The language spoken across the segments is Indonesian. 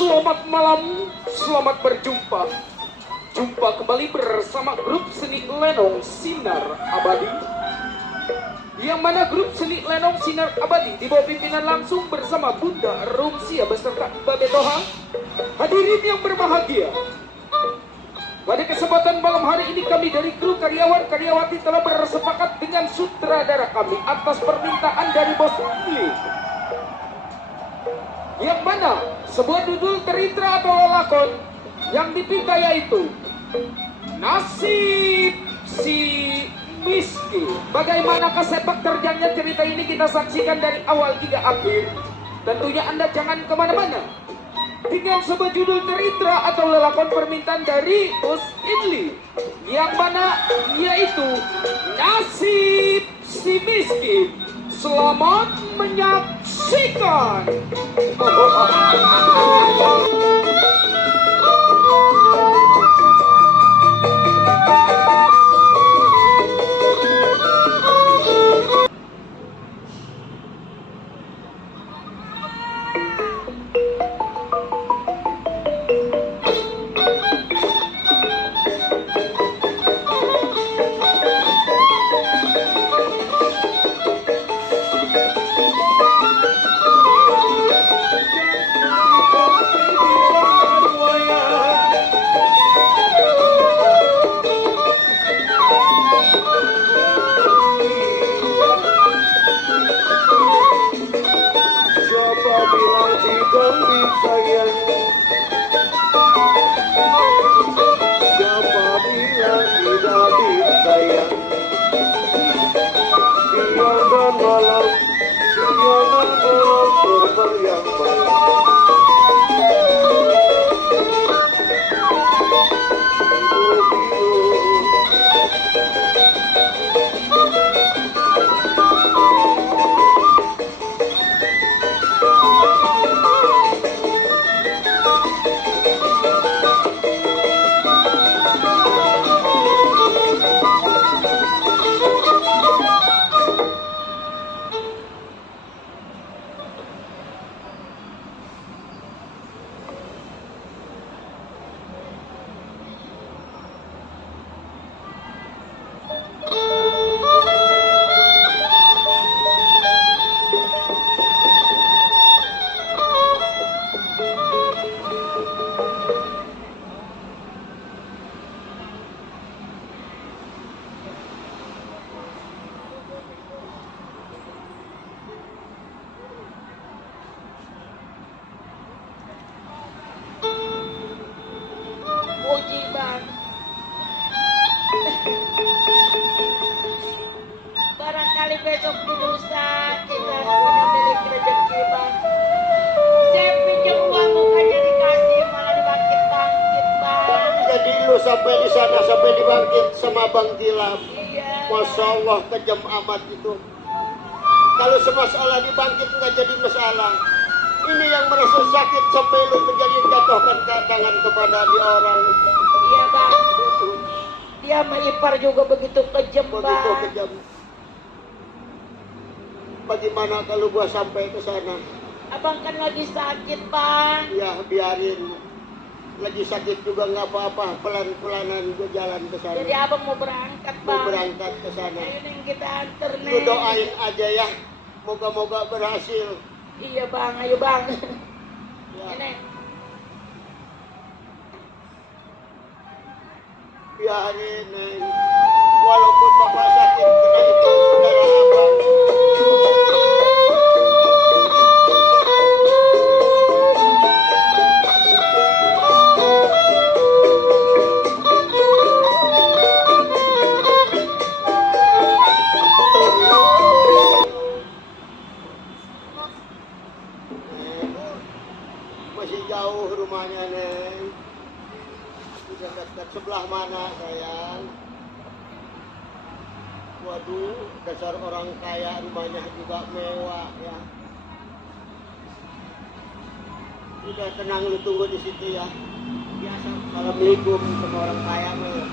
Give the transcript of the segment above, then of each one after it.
Selamat malam, selamat berjumpa. Jumpa kembali bersama grup seni Lenong Sinar Abadi. Yang mana grup seni Lenong Sinar Abadi di bawah pimpinan langsung bersama Bunda Rumsia beserta Babe Toha. Hadirin yang berbahagia, pada kesempatan malam hari ini kami dari kru karyawan-karyawati telah bersepakat dengan sutradara kami atas permintaan dari bos ini, yang mana sebuah judul cerita atau lakon yang dipinta yaitu Nasib Si Miskin. Bagaimanakah sepak terjangnya cerita ini kita saksikan dari awal hingga akhir. Tentunya Anda jangan kemana-mana dengan sebuah judul cerita atau lelakon permintaan dari Bos Idli, yang mana yaitu Nasib Si Miskin. Selamat menyaksikan. Barangkali besok di lusa kita punya milik rezeki, Bang. Saya pinjam uang bukannya dikasih, malah dibangkit-bangkit, Bang. Jadi lu sampai di sana, sampai dibangkit sama Bang Tilam. Iya. Masya Allah, kejam amat itu. Kalau semasalah dibangkit nggak jadi masalah. Ini yang merasa sakit sampai lu menjadi jatuhkan tangan kepada dia orang. Iya, Bang. Dia sama ipar juga begitu kejam, Begitu Bang. kejam. Bagaimana kalau gua sampai ke sana? Abang kan lagi sakit, Bang. Ya biarin. Lagi sakit juga nggak apa-apa. Pelan-pelanan gua jalan ke sana. Jadi abang mau berangkat, Mau Bang. berangkat ke sana. Ayo Neng, kita anter, Lu Neng. doain aja ya. Moga-moga berhasil. Iya, Bang. Ayo, Bang. Ya. Neng. Biarin, Neng. Walaupun bapak sakit, karena itu saudara abang. Masih jauh rumahnya, Neng. Sudah dekat. Sebelah mana, sayang? Waduh, dasar orang kaya, rumahnya juga mewah ya. Udah tenang, lu tunggu di situ ya. Biasa. Assalamualaikum sama orang kaya mah.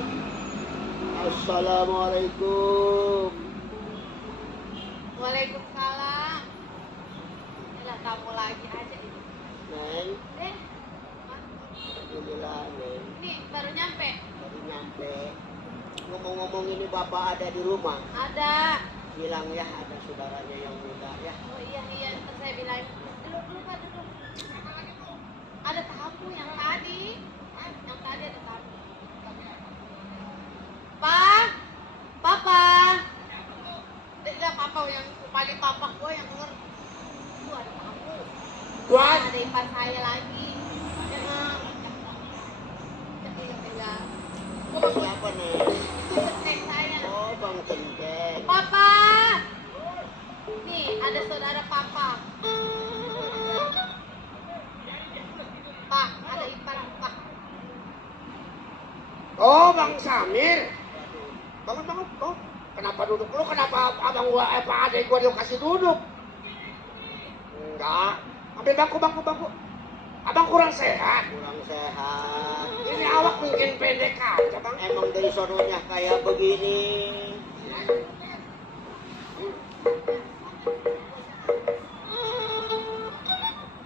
Assalamualaikum. Waalaikumsalam. Yalah, kamu lagi aja. Neng, bapak ada di rumah. Ada. Bilang ya ada saudaranya yang muda ya. Oh iya iya, ntar saya bilang. Duduk Pak, duduk. Ada tamu yang tadi. Yang tadi ada tamu. Pak, Papa. Tidak Papa yang paling Papa gue yang denger. Itu ada tamu. What? Ada ipar saya lagi. Emang. Ya. Siapa nih? Itu pesan saya. Oh, Bang Cendek. Papa. Nih, ada saudara Papa. Pak, ada ipar Pak. Oh, Bang Samir. Bangun, bangun, bangun. Kenapa duduk lu? Kenapa abang gua, Pak adek gua dikasih duduk? Enggak. Ambil bangku. Abang kurang sehat. Kurang sehat. Ini awak mungkin pendek aja, Bang. Emang dari sononya kayak begini.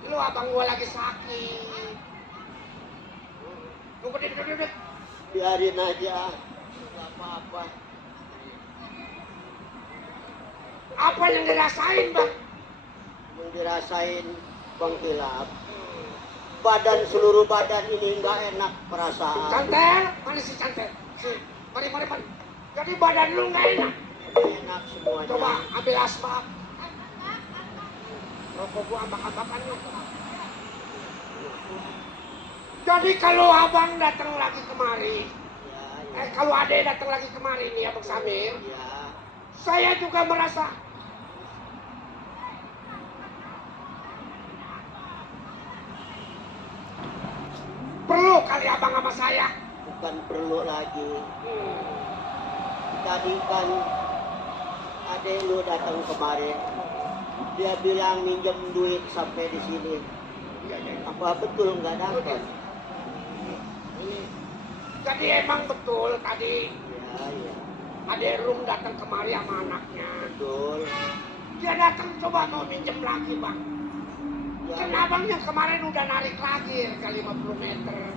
Lu abang gua lagi sakit. Duduk. Biarin aja. Enggak apa-apa. Apa yang dirasain, Bang? Yang dirasain Bang Kilap. Seluruh badan ini nggak enak perasaan. Cantel, mana si Cantel? Mari. Jadi badan lu nggak enak? Nggak enak semuanya. Coba ambil asbak. Rokok gua ambak-ambakan lu. Jadi kalau abang datang lagi kemari, ya. Kalau adek datang lagi kemari nih, Abang Samir, ya. Saya juga merasa perlu kali abang sama saya. Bukan perlu lagi. Tadi kan adek lu datang kemarin, dia bilang minjem duit sampai di sini. Apa betul nggak dapat? Jadi emang betul tadi. Iya. Adek Rum datang kemari sama anaknya. Betul. Dia datang coba mau minjem lagi, Bang. Ya, kan abangnya kemarin udah narik lagi ke 50 meter.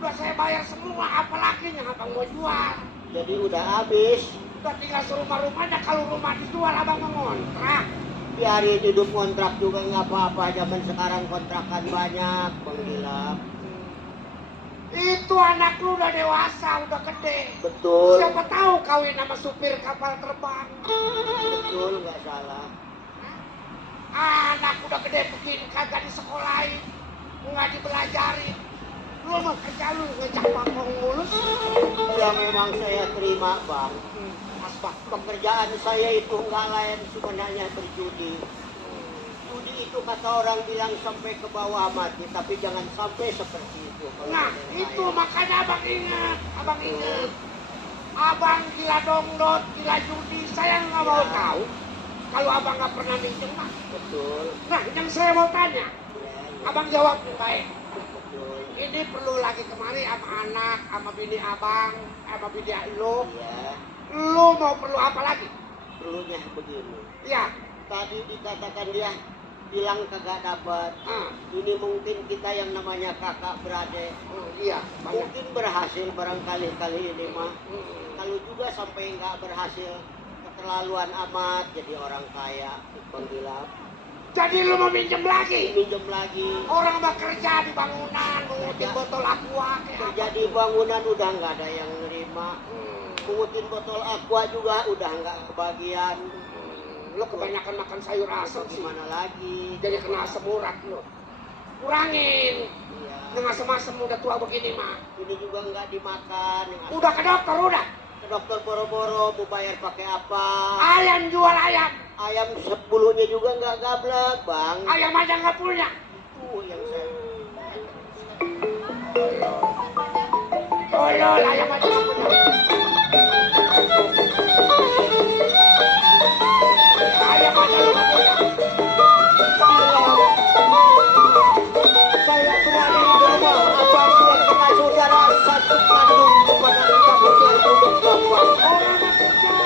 Udah saya bayar semua, apalagi yang abang mau jual. Jadi udah habis. Udah tinggal serumah-rumahnya, kalau rumah dijual abang mau ngontrak. Biarin hidup kontrak juga nggak apa-apa, zaman sekarang kontrakan banyak, Bang Kilap. Itu anak lu udah dewasa, udah gede. Betul. Siapa tahu kawin sama supir kapal terbang. Betul, nggak salah. Anak udah gede begini kagak disekolahin, nggak dibelajarin. Lu mah kerja lu ngejak pangkong mulus. Ya memang saya terima, Bang. Pekerjaan saya itu nggak lain sebenarnya berjudi. Judi itu kata orang bilang sampai ke bawah mati, tapi jangan sampai seperti itu. Nah, itu makanya abang ingat. Abang gila dongdot, gila judi, saya nggak mau tahu. Kalau abang nggak pernah minjem, Pak. Betul. Nah, yang saya mau tanya, abang jawab baik. Betul. Ini perlu lagi kemari sama anak, sama bini abang, sama bini lo. Iya. Lu mau perlu apa lagi? Perlunya begini. Ya. Tadi dikatakan dia bilang kagak dapat. Ini mungkin kita yang namanya kakak beradik. Iya. Mungkin berhasil barangkali kali ini mah. Kalau juga sampai nggak berhasil, keterlaluan amat jadi orang kaya, Bang Kilap. Jadi lu mau minjem lagi? Minjem lagi. Orang mah kerja di bangunan, mengutin botol aqua. Kerja di bangunan udah nggak ada yang nerima. Mengutin botol aqua juga udah nggak kebagian. Lo kebanyakan makan sayur asam sih. Gimana lagi? Jadi kena asam urat lo. Kurangin. Iya. Dengan asam-asam udah tua begini mah. Ini juga nggak dimakan. Udah ke dokter udah. Ke dokter boro-boro mau bayar pakai apa? Ayam, jual ayam. Ayam 10-nya juga nggak gablek, Bang. Ayam aja nggak punya. Itu yang saya. Tolol, ayam aja nggak punya. Ayam aja lu nggak punya. Saya berada di rumah abang yang kena saudara satu kandung kepada kita hotel untuk bapak. Orang kerja.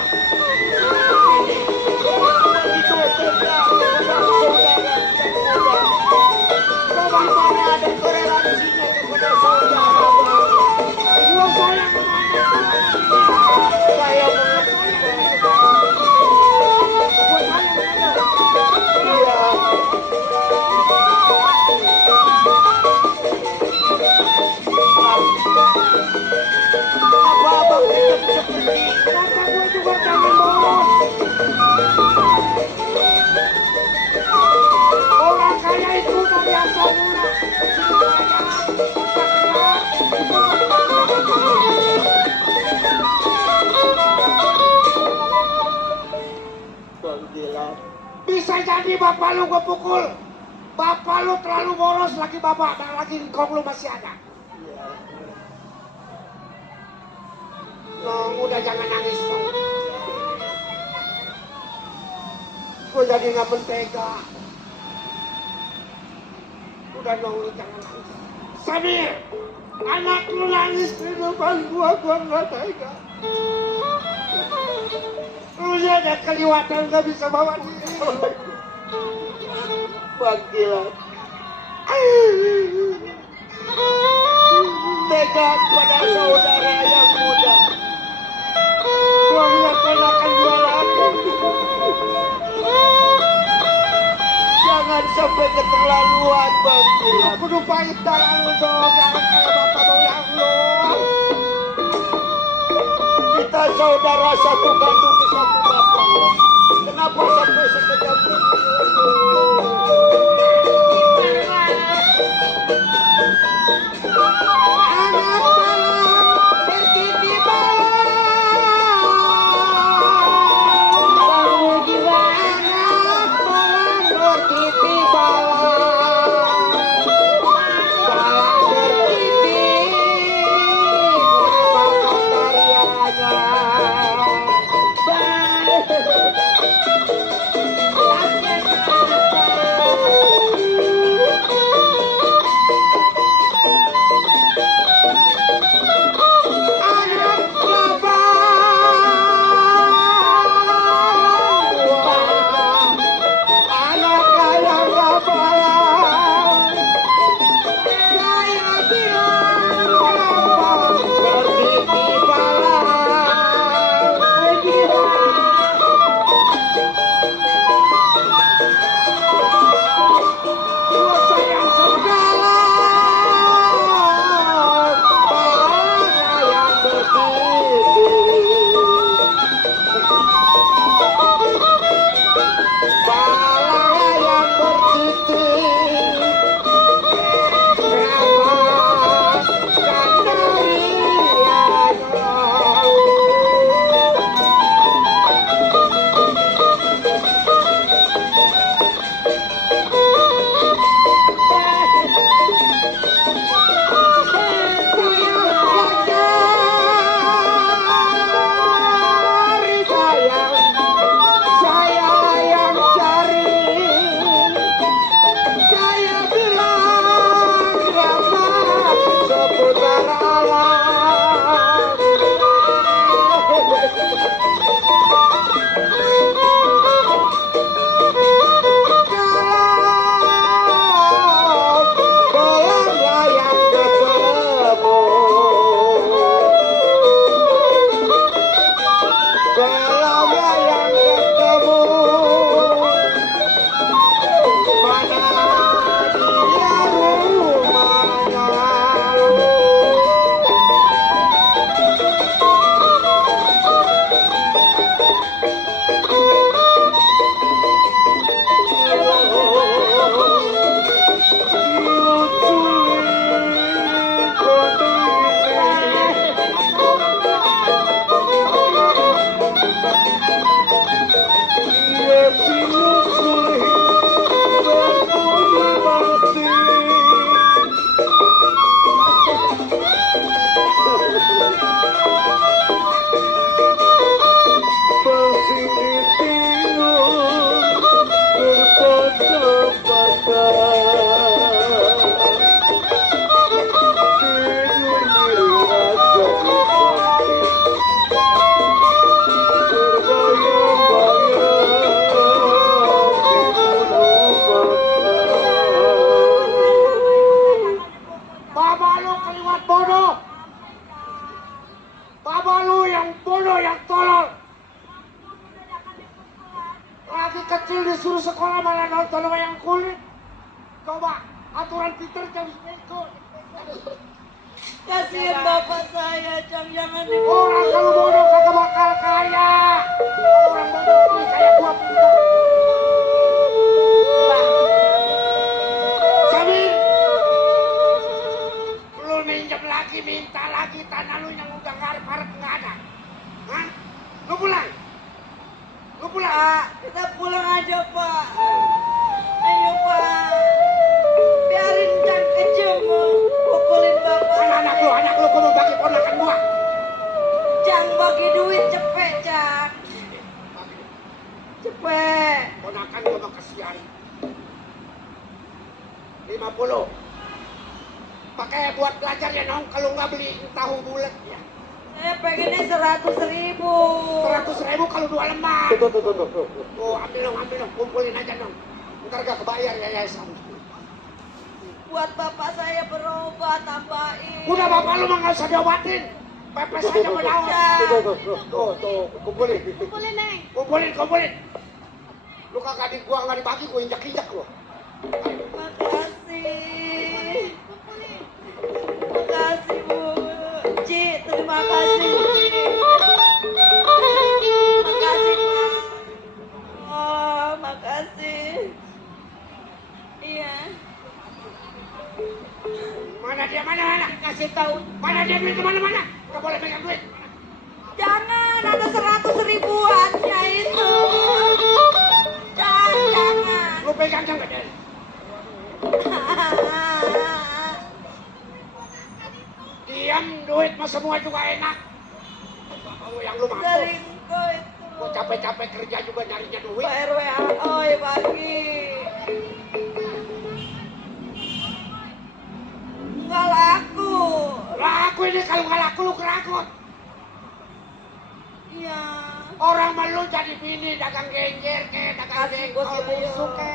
Begitu tega kepada saudara yang muda. Bagaimana ada toleransinya kepada saudara? Gua sayang kemana? semula. Bang Gilang. Bisa jadi bapak lu gue pukul. Bapak lu terlalu boros lagi bapak, dan lagi engkong lu masih ada. Iya. Nong, udah jangan nangis dong. Gue jadi nggak mentega. Udah Nong, lu jangan nangis. Samir, anak lu nangis di depan gua nggak tega. Lu ada keliwatan nggak bisa bawa diri. Bang Gilang. Tega pada saudara yang muda. Gua lihat ponakan gua lagi. Jangan sampai keterlaluan Bang Gilang. Kudu pahit dalam lu dong, jangan kayak bapak moyang lu. Kita saudara satu kandung satu bapak. Kenapa sampai sekejam ini? Anak balang bertiti balang. Kamu gimana? Anak balang bertiti balang. Balang bertiti, nama karyanya. Anak balang, anak ayam balang. Saya bilang kenapa bertiti balang. Gua sayang segala balang ayam bertiti. Balang ayam bertiti. Kenapa saya yang cari, saya bilang drama seputar alam. Kalau belanja yang ketemu, belanja yang ketemu, mana dia rumahnya? Bapak lu keliwat bodoh. Bapak lu yang bodoh, yang tolol. Lagi kecil disuruh sekolah malah nonton wayang kulit. Coba aturan Peter jam ikut. Kasihan bapak saya, jangan Orang kalau bodoh kagak bakal kaya. Orang bodoh ini kayak gua pintar. Sami, minta lagi tanah lu yang udah ngarep-ngarep nggak ada. Hah? Lu pulang? Lu pulang? Pak, kita pulang aja Pak. Ayo Pak. Biarin Cang kecil mau pukulin bapak. Mana anak lu gua mau bagi ponakan gua. Cang bagi duit cepet Cang. Cepet. Ponakan gua mau kasihan. 50. Pakai buat belajar ya Nong, kalau nggak beli tahu bulat ya. Pengennya 100.000. 100.000 kalau 2 lembar. Tuh. Oh, ambil dong, kumpulin aja dong. Ntar gak kebayar yayasan. Buat bapak saya berobat, tambahin. Udah bapak lu mah nggak usah diobatin. Pepes aja menawar. Tuh, kumpulin. Kumpulin Neng. Kumpulin. Lu kagak gua nggak dibagi, gua injak lu. Makasih. Makasih Bu. Ci, terima kasih. Makasih Pak. Oh, makasih. Iya. Mana dia? Kasih tahu. Mana dia duit kemana-mana? Gak boleh pegang duit. Jangan, ada 100.000-annya itu. Jangan. Lu pegang jangan deh. Diam, duit mah semua juga enak. Oh, yang lu mampu. Dari engkau itu. Gua capek-capek kerja juga nyarinya duit. Pak RW, oi bagi. Nggak laku. Laku ini kalau nggak laku lu kerakut. Iya. Orang mah lu jadi bini dagang genjer ke, dagang Kasih jengkol bos, busuk ayo. ke.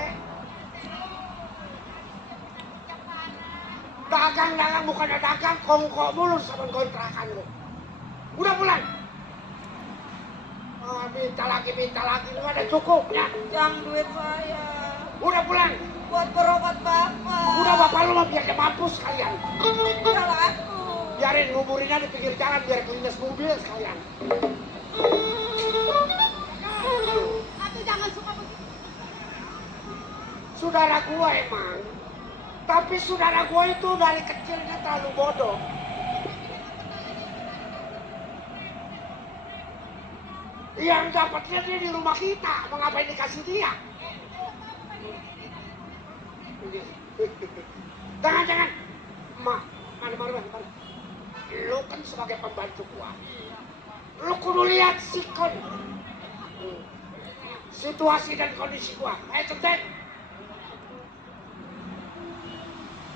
Dagang bukannya dagang, kongko mulu sama kontrakan lu. Udah pulang. Oh, minta lagi, lu ada cukupnya. Yang duit saya. Udah pulang. Buat berobat bapak. Udah bapak lu mah biar dia mampus sekalian. Nggak laku. Biarin nguburinnya di pinggir jalan biar kelindes mobil sekalian. Aduh jangan suka begitu. Saudara gua emang. Tapi saudara gua itu dari kecilnya terlalu bodoh. Yang dapatnya dia di rumah kita, mau ngapain dikasih dia? Jangan. Mana. Lu kan sebagai pembantu gua. Lu kudu lihat sikon. Situasi dan kondisi gua. Centeng.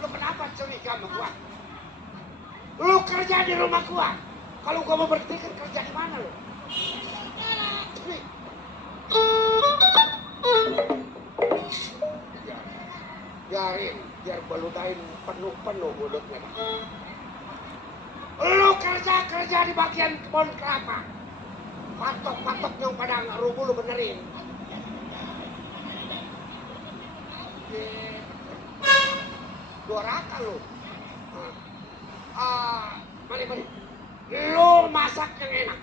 Lu kenapa curiga sama gua? Lu kerja di rumah gua. Kalau gua mau berhenti kerja di mana lu? Nih. Biarin, biar gua ludahin penuh mulutnya. Lu kerja di bagian kebun kelapa. Patok yang pada rubuh lu benerin. Dua raka lu. Mari. Lu masak yang enak.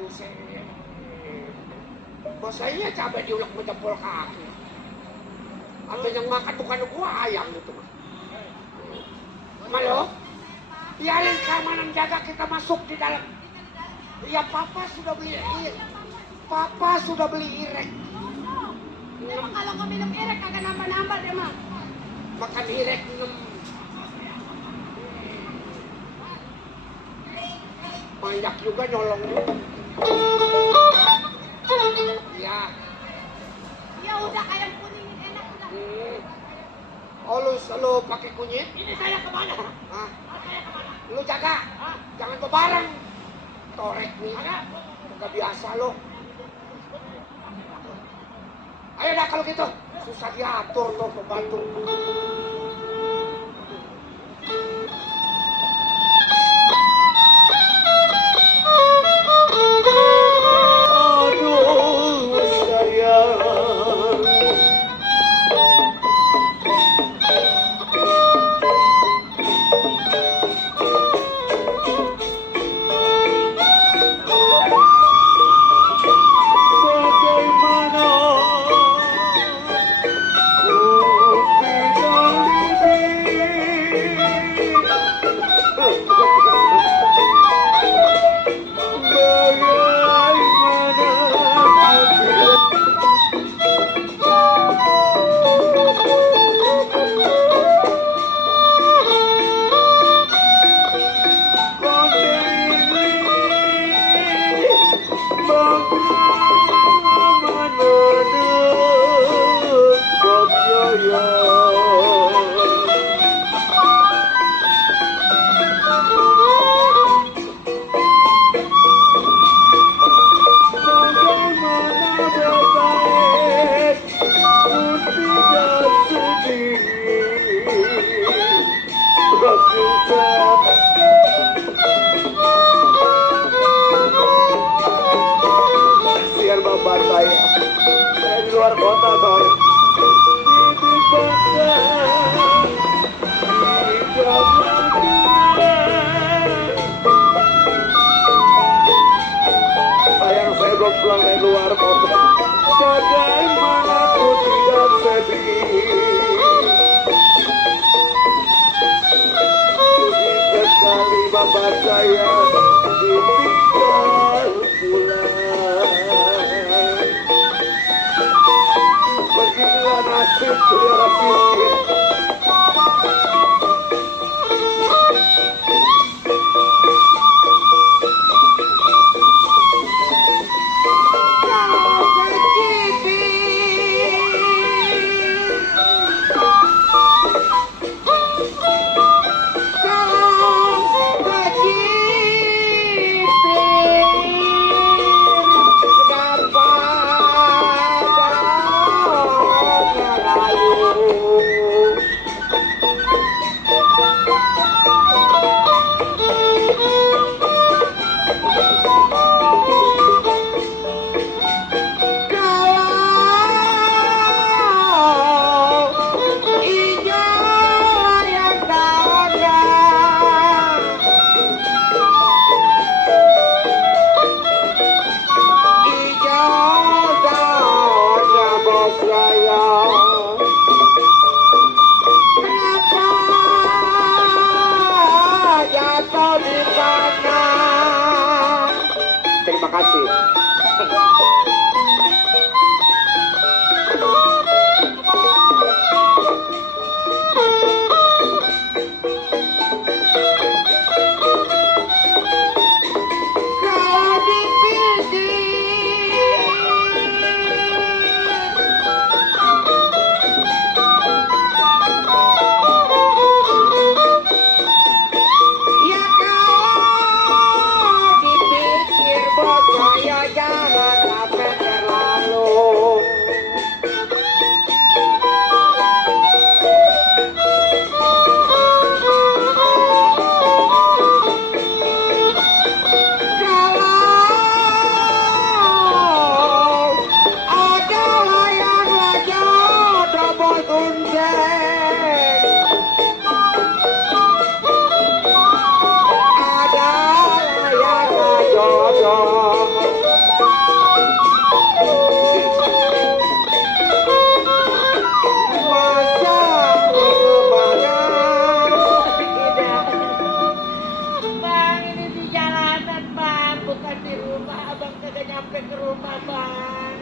Buset. Masanya cabai diulek menjempol kaki. Apa yang makan bukan gua, ayam itu mah. Malo, biarin keamanan jaga kita masuk di dalam. Ya Papa sudah beli irek. Emang kalau nggak minum irek kagak nambah-nambah deh mah. Makan irek 6. Banyak juga nyolong. Ya. Ya udah ayam kuning enak udah. Oh lu pakai kunyit? Ini saya kemana? Hah? Saya kemana? Lu jaga. Jangan bebareng. Torek nih. Gak biasa lo. Ayo dah kalau gitu. Susah diatur tuh pembantu. Aduh sayang. Bagaimana ku tidak saya. Saya di luar kota, Ton. Sayang saya belum pulang dari luar kota. Bagaimana ku tidak sedih. Sedih sekali bapak saya ditinggal pulang. Beginilah nasib saudara miskin. Terima kasih. Kalau dipilih ya kalau dipikir bos saya jangan sampai terlalu. Kalau ada layar jodoh bos Unseng, ada layar jodoh. Masa kemana Tidak. Bang, ini di jalanan, Bang, bukan di rumah. Abang kagak nyampe ke rumah, Bang.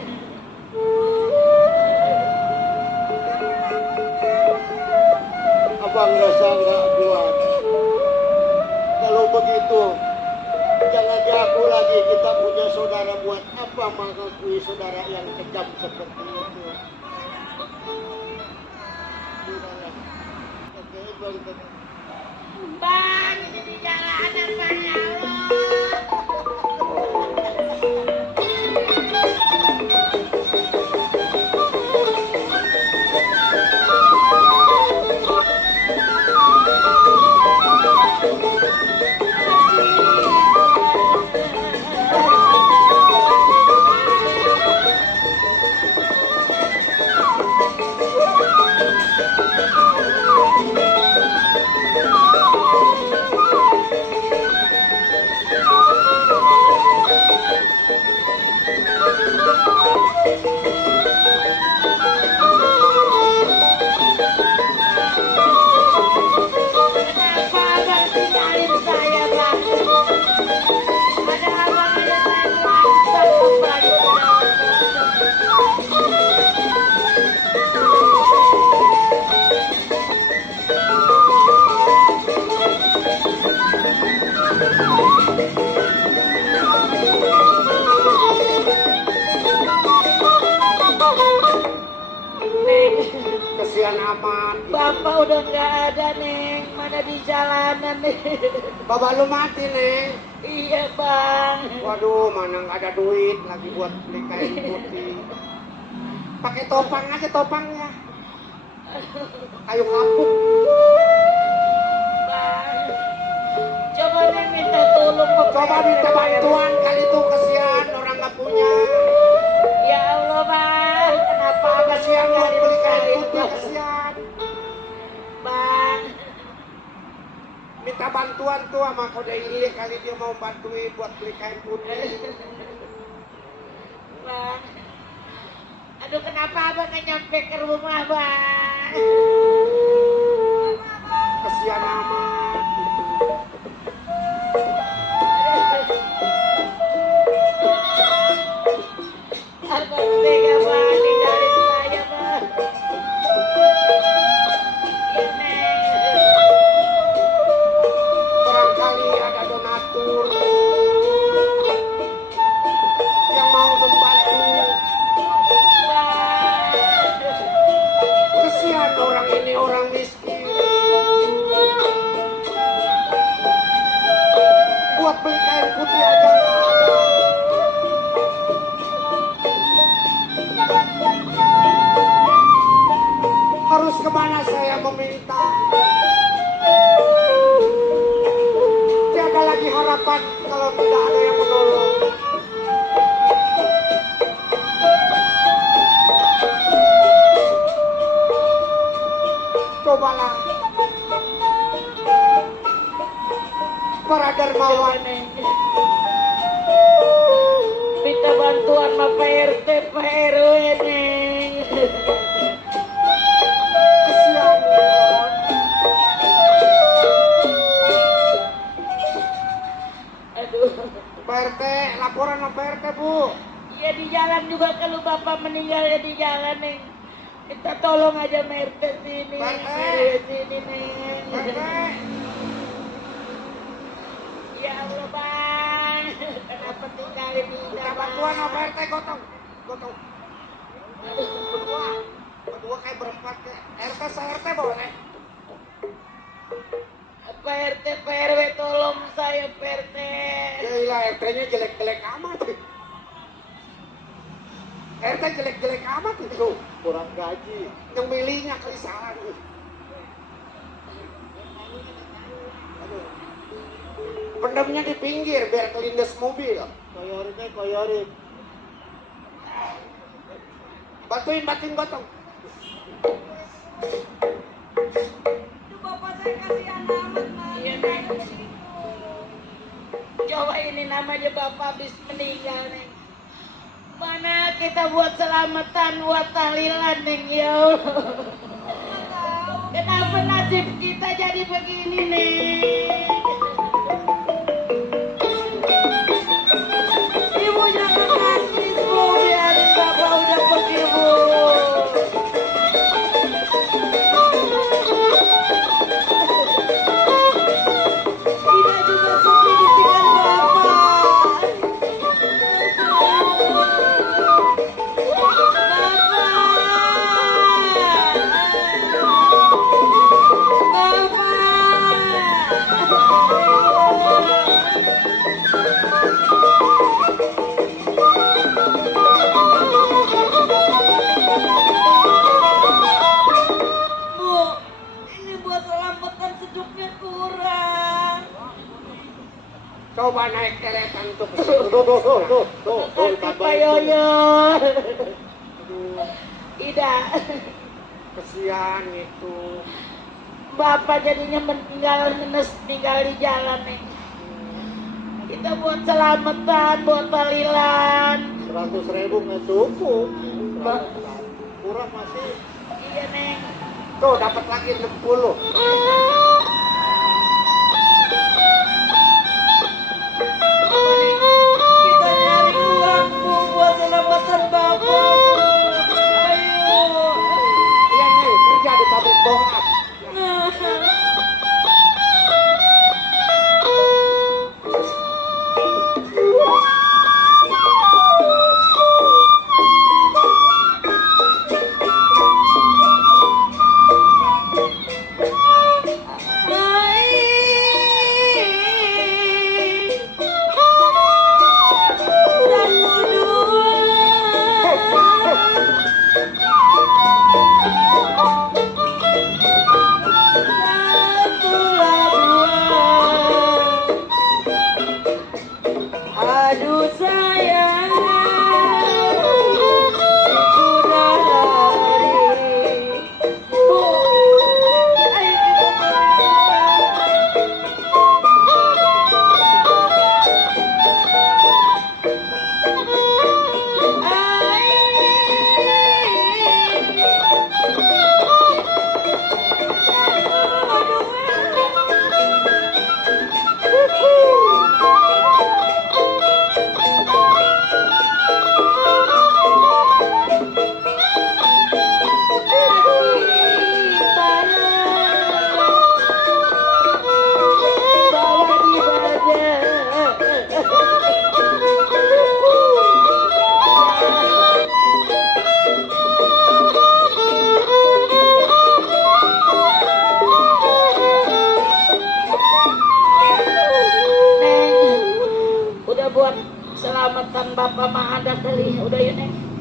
abang rasa nggak kuat. Kalau begitu, jangan diaku lagi kita punya saudara. Buat apa mengakui saudara yang kejam seperti itu? Sudahlah. Oke, bang. Bang, ini di jalanan, Bang, ya Allah. Kenapa Abang tinggalin saya, Bang? Ada Abang aja saya langsung kembali ke Neng, Kesian amat. Bapak udah nggak ada, Neng. Mana di jalanan, nih? Bapak lu mati, Neng. Iya, Bang. Waduh, mana nggak ada duit lagi buat beli kain putih. Pakai topang aja topangnya. Kayu kapuk. Bang, coba Neng minta tolong ke Coba minta bantuan kali itu, kesian orang nggak punya. Ya kenapa abang Kasihan buat tinggalin beli kain kalian, putih, Bang? kasihan. Bang, Minta bantuan tuh sama kode ini kali dia mau bantuin buat beli kain putih. Bang. Aduh, kenapa abang nggak nyampe ke rumah, Bang? Kasihan amat. Abang tega banget ninggalin saya, Bang. Ya, Neng. Barangkali ada donatur yang mau membantu. Bang. Kesian orang ini, orang miskin. Buat beli kain putih aja nggak ada. Harus kemana saya meminta? Tiada lagi harapan kalau tidak ada yang menolong. Cobalah para dermawan. Minta bantuan sama Pak RT, Pak RW, Neng. Kesian orang. Aduh. Pak RT, laporan sama Pak RT, Bu. Ya di jalan juga kalau Bapak meninggal ya di jalan, Neng. Minta tolong aja sama RT sini, Pak RT. RW sini, Neng. Pak RT, Ya Allah, Bang. Kenapa tinggalin minta Ida, bantuan sama Pak Bang? RT, gotong. Gotong. Berdua. Berdua kayak berempat kayak. RT, se-RT boleh. Pak RT, Pak RW, tolong saya, Pak RT. Gila, RT-nya jelek-jelek amat. RT jelek-jelek amat itu. Kurang gaji. Yang milihnya kelisahan. Pendemnya di pinggir biar kelindes mobil. Koyorin. Bantuin gotong. Itu bapak saya kasihan amat, Mas. Iya, Neng. Coba ini namanya Bapak habis meninggal, Neng. Mana kita buat selamatan, buat tahlilan, Neng, ya Allah. Kenapa nasib kita jadi begini, Neng? Ibu jangan nangis, Bu. Biarin Bapak udah pergi, Bu. Tidak juga sedih ditinggal Bapak. Bu, ini buat selamatan sejuknya kurang. Coba naik kereta untuk Tuh, Kaki Pak tambahin. Yoyo. Tidak. kesian itu. Bapak jadinya meninggal di jalan nih. Kita buat selamatan, buat tahlilan. 100.000 nggak cukup. Kurang masih. Iya, Neng. Tuh dapat lagi 60. Kita nyari uang, Bu, buat selamatan Bapak. Ayo. Yang nih kerja di pabrik bongkar.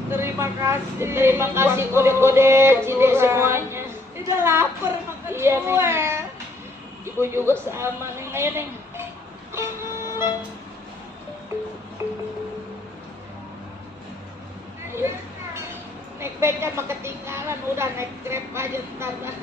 Terima kasih. Terima kasih kode-kode Cide semuanya. Udah lapar makan Iya, kue. Neng. Ibu juga sama Neng. Ayo Neng. Ayo. Naik beca mah ketinggalan, udah naik grab aja ntar dah.